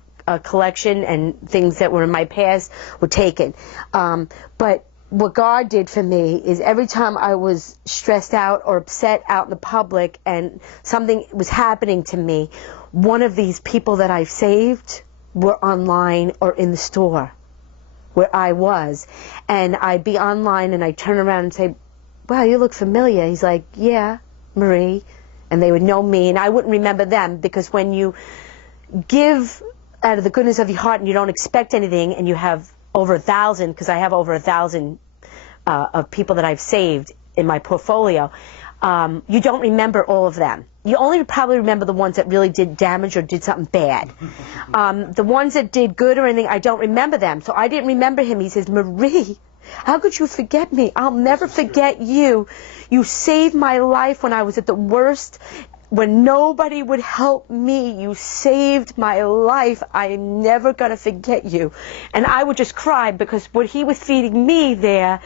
collection and things that were in my past were taken. But what God did for me is every time I was stressed out or upset out in the public and something was happening to me, one of these people that I've saved were online or in the store where I was. And I'd be online and I'd turn around and say, wow, you look familiar. He's like, yeah, Marie. And they would know me, and I wouldn't remember them, because when you give out of the goodness of your heart and you don't expect anything, and you have over 1,000, because I have over 1,000 of people that I've saved in my portfolio, you don't remember all of them. You only probably remember the ones that really did damage or did something bad. The ones that did good or anything, I don't remember them. So I didn't remember him. He says, Marie, how could you forget me? I'll never forget you. You saved my life when I was at the worst, when nobody would help me. You saved my life. I'm never going to forget you. And I would just cry, because what he was feeding me there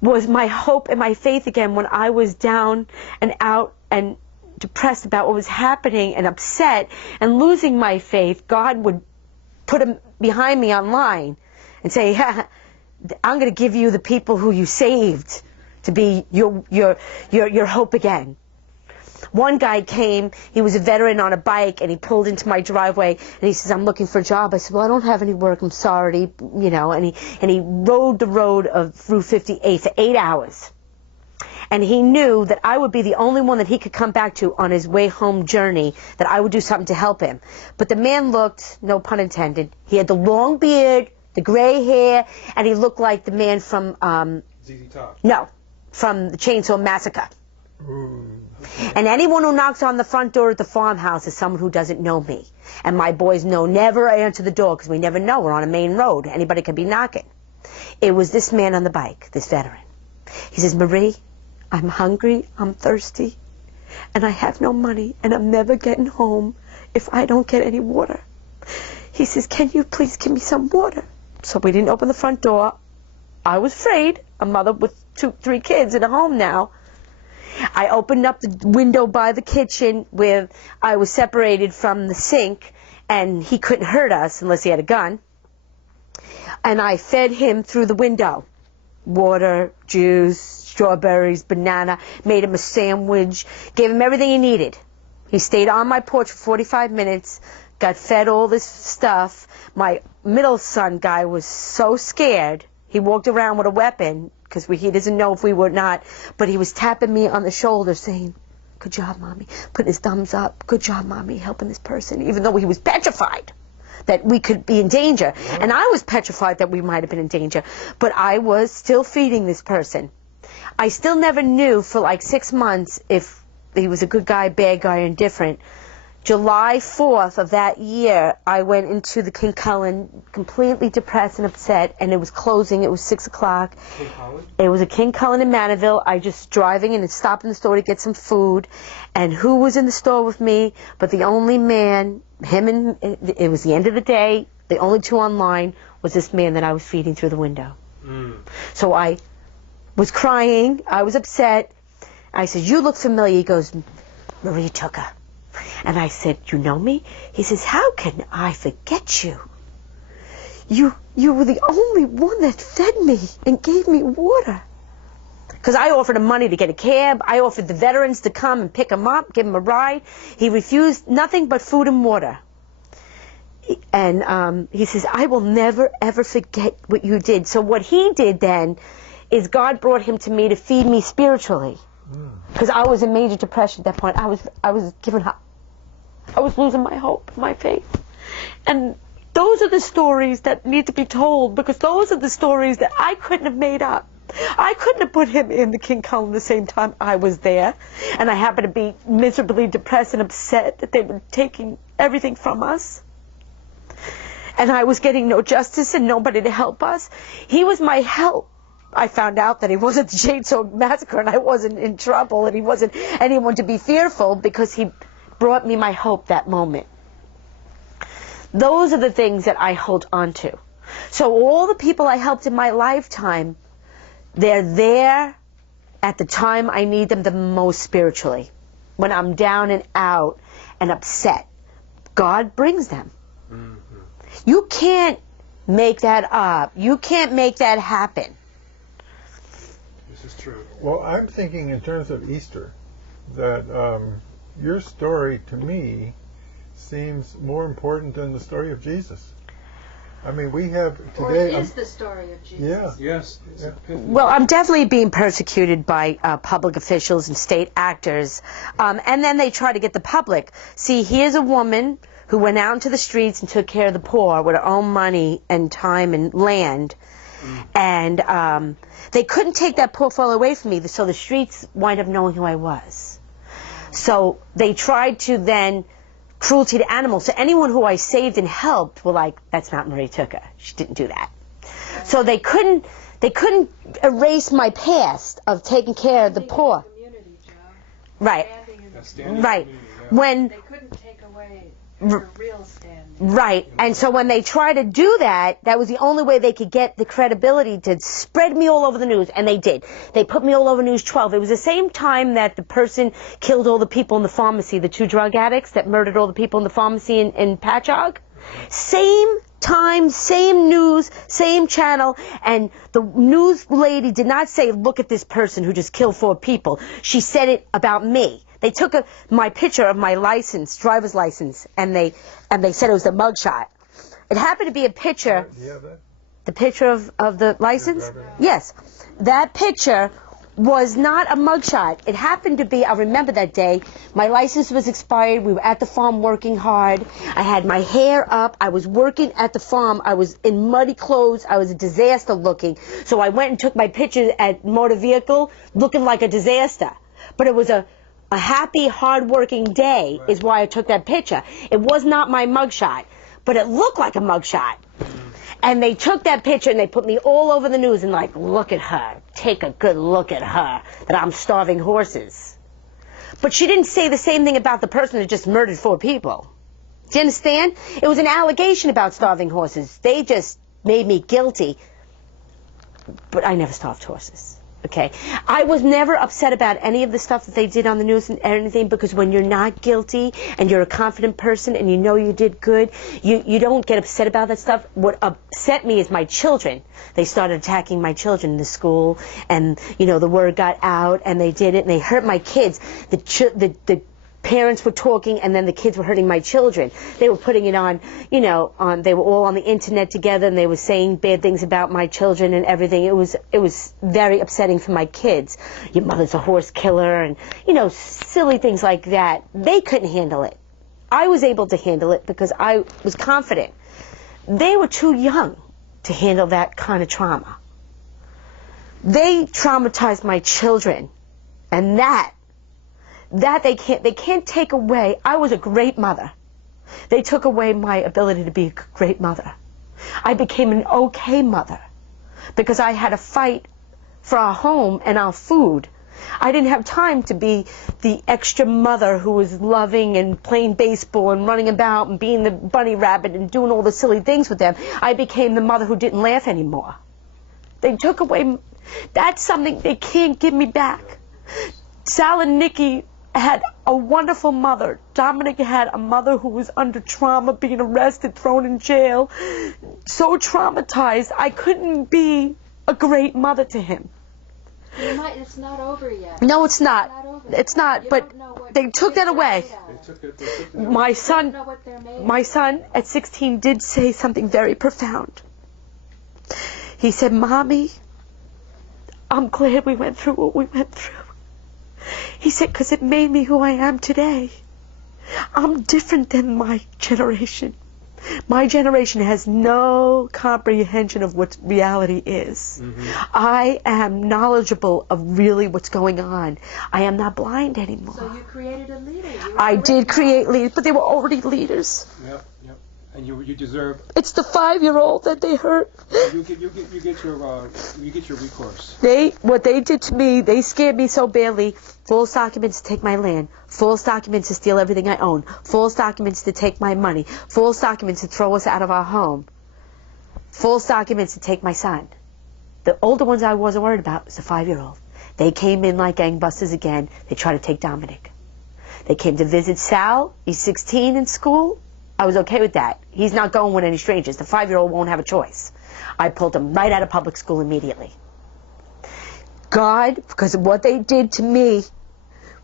was my hope and my faith again. When I was down and out and depressed about what was happening and upset and losing my faith, God would put him behind me online and say, I'm going to give you the people who you saved to be your hope again. One guy came, he was a veteran on a bike, and he pulled into my driveway, and he says, I'm looking for a job. I said, well, I don't have any work, I'm sorry, you know, and he rode the road of Route 58 for 8 hours. And he knew that I would be the only one that he could come back to on his way home journey, that I would do something to help him. But the man looked, no pun intended, he had the long beard, the gray hair, and he looked like the man from, ZZ Top. No, from the Chainsaw Massacre. Ooh. And anyone who knocks on the front door at the farmhouse is someone who doesn't know me. And my boys know never answer the door, because we never know. We're on a main road. Anybody could be knocking. It was this man on the bike, this veteran. He says, Marie, I'm hungry, I'm thirsty, and I have no money, and I'm never getting home if I don't get any water. He says, can you please give me some water? So we didn't open the front door. I was afraid, a mother with 3 kids at home now. I opened up the window by the kitchen where I was separated from the sink, and he couldn't hurt us unless he had a gun. And I fed him through the window. Water, juice, strawberries, banana, made him a sandwich, gave him everything he needed. He stayed on my porch for 45 minutes, got fed all this stuff. My middle son guy was so scared, he walked around with a weapon, because he doesn't know if we were not, but he was tapping me on the shoulder saying, good job, Mommy, putting his thumbs up, good job, Mommy, helping this person, even though he was petrified that we could be in danger. And I was petrified that we might have been in danger, but I was still feeding this person. I still never knew for like 6 months if he was a good guy, bad guy, or indifferent. July 4th of that year, I went into the King Cullen completely depressed and upset, and it was closing. It was 6 o'clock. King Cullen? It was a King Cullen in Maniville. I just driving in and stopped in the store to get some food. And who was in the store with me but the only man, him, and it was the end of the day, the only 2 online was this man that I was feeding through the window. So I was crying. I was upset. I said, you look familiar. He goes, Marie took her. And I said, you know me? He says, how can I forget you? you were the only one that fed me and gave me water. Because I offered him money to get a cab. I offered the veterans to come and pick him up, give him a ride. He refused nothing but food and water. And he says, I will never, ever forget what you did. So what he did then is God brought him to me to feed me spiritually. Because I was in major depression at that point. I was giving up. I was losing my hope, my faith. And those are the stories that need to be told, because those are the stories that I couldn't have made up. I couldn't have put him in the King Column the same time I was there. And I happened to be miserably depressed and upset that they were taking everything from us. And I was getting no justice and nobody to help us. He was my help. I found out that he wasn't the Chainsaw Massacre and I wasn't in trouble and he wasn't anyone to be fearful, because he brought me my hope that moment. Those are the things that I hold on to. So all the people I helped in my lifetime, they're there at the time I need them the most spiritually. When I'm down and out and upset, God brings them. Mm-hmm. You can't make that up. You can't make that happen. This is true. Well, I'm thinking in terms of Easter, that your story to me seems more important than the story of Jesus. I mean, we have today... Or is the story of Jesus. Yeah. Yes. Yeah. Well, I'm definitely being persecuted by public officials and state actors. And then they try to get the public. See, here's a woman who went out into the streets and took care of the poor with her own money and time and land. And they couldn't take that portfolio away from me, so the streets wind up knowing who I was. So they tried to then... cruelty to animals. So anyone who I saved and helped were like, that's not Marie Tucker. She didn't do that. So they couldn't erase my past of taking care of the poor. Right. Right. When they couldn't take away her real standing. Right. And so when they tried to do that, that was the only way they could get the credibility to spread me all over the news. And they did. They put me all over News 12. It was the same time that the person killed all the people in the pharmacy, the 2 drug addicts that murdered all the people in the pharmacy in Patchogue. Same time, same news, same channel. And the news lady did not say, look at this person who just killed 4 people. She said it about me. They took my picture of my license, driver's license, and they said it was the mugshot. It happened to be a picture. Do you have that? The picture of the license? Yes. That picture was not a mugshot. It happened to be, I remember that day, my license was expired. We were at the farm working hard. I had my hair up. I was working at the farm. I was in muddy clothes. I was a disaster looking. So I went and took my picture at motor vehicle looking like a disaster. But it was a happy, hard-working day is why I took that picture. It was not my mugshot, but it looked like a mugshot. And they took that picture and they put me all over the news and like, look at her. Take a good look at her, that I'm starving horses. But she didn't say the same thing about the person that just murdered 4 people. Do you understand? It was an allegation about starving horses. They just made me guilty. But I never starved horses. Okay, I was never upset about any of the stuff that they did on the news and anything, because when you're not guilty and you're a confident person and you know you did good, you don't get upset about that stuff. What upset me is my children. They started attacking my children in the school, and you know the word got out, and they did it, and they hurt my kids. The parents were talking, and then the kids were hurting my children. They were putting it on, you know, they were all on the internet together, and they were saying bad things about my children and everything. It was very upsetting for my kids. Your mother's a horse killer, and, you know, silly things like that. They couldn't handle it. I was able to handle it because I was confident. They were too young to handle that kind of trauma. They traumatized my children, and that they can't take away. I was a great mother. They took away my ability to be a great mother. I became an okay mother because I had to fight for our home and our food. I didn't have time to be the extra mother who was loving and playing baseball and running about and being the bunny rabbit and doing all the silly things with them. I became the mother who didn't laugh anymore. They took away. That's something they can't give me back. Sal and Nikki had a wonderful mother. Dominic had a mother who was under trauma, being arrested, thrown in jail, so traumatized. I couldn't be a great mother to him. It's not over yet. No, it's not. It's not, You but don't know what they took that away. They took it My You don't son, know what they're made of. my son at 16 did say something very profound. He said, "Mommy, I'm glad we went through what we went through." He said, "Because it made me who I am today. I'm different than my generation. My generation has no comprehension of what reality is. I am knowledgeable of really what's going on. I am not blind anymore." So you created a leader. You I were did original. create leaders, but they were already leaders. Yep. And you deserve. It's the 5-year-old that they hurt. You get your recourse. What they did to me, they scared me so badly. False documents to take my land, false documents to steal everything I own, false documents to take my money, false documents to throw us out of our home, false documents to take my son. The older ones I wasn't worried about was the 5-year-old. They came in like gangbusters again. They tried to take Dominic. They came to visit Sal. He's 16 in school. I was okay with that. He's not going with any strangers. The 5-year-old won't have a choice. I pulled him right out of public school immediately. God, because of what they did to me,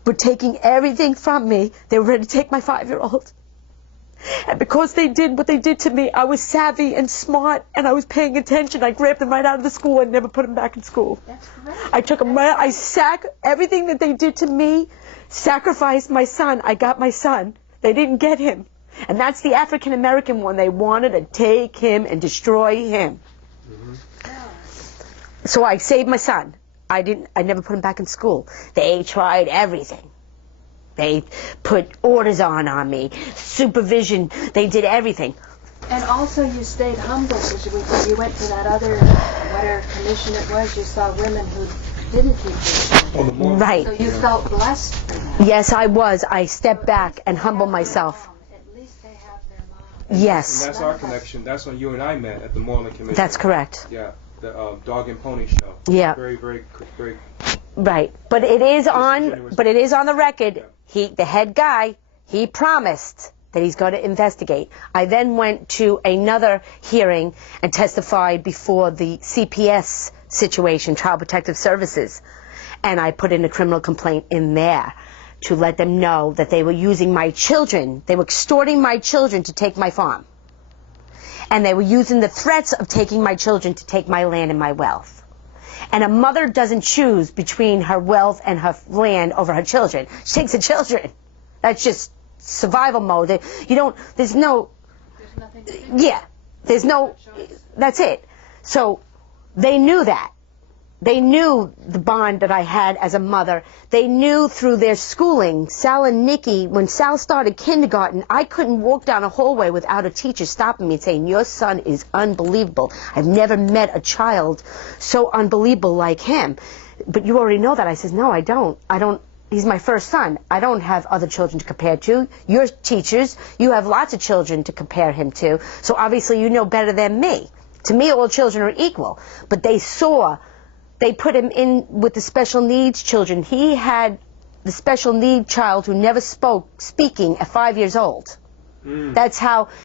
were taking everything from me. They were ready to take my 5-year-old. And because they did what they did to me, I was savvy and smart, and I was paying attention. I grabbed him right out of the school and never put him back in school. That's great. I took him right. Everything that they did to me, sacrificed my son. I got my son. They didn't get him. And that's the African American one. They wanted to take him and destroy him. So I saved my son. I never put him back in school. They tried everything. They put orders on me, supervision. They did everything. And also you stayed humble because when you went to that other, whatever commission it was, you saw women who didn't keep their children. Right. So you felt blessed for that. Yes, I was. I stepped back and humbled myself. At least they have their mom. Yes. And that's our connection. That's when you and I met at the Moreland Commission. That's correct. Yeah, the Dog and Pony Show. Yeah. Very, very, very. Right. But it is on the record. The head guy, he promised that he's going to investigate. I then went to another hearing and testified before the CPS situation, Child Protective Services. And I put in a criminal complaint in there to let them know that they were using my children. They were extorting my children to take my farm. And they were using the threats of taking my children to take my land and my wealth. And a mother doesn't choose between her wealth and her land over her children. She takes the children. That's just survival mode. There's no, nothing to do. yeah, there's no, that's it. So they knew that. They knew the bond that I had as a mother. They knew through their schooling, Sal and Nikki, when Sal started kindergarten, I couldn't walk down a hallway without a teacher stopping me and saying, "Your son is unbelievable. I've never met a child so unbelievable like him." "But you already know that." I says, "No, I don't. He's my first son. I don't have other children to compare to. You're teachers. You have lots of children to compare him to. So obviously you know better than me. To me, all children are equal." But they put him in with the special needs children. He had the special need child who never spoke, speaking at 5 years old. That's how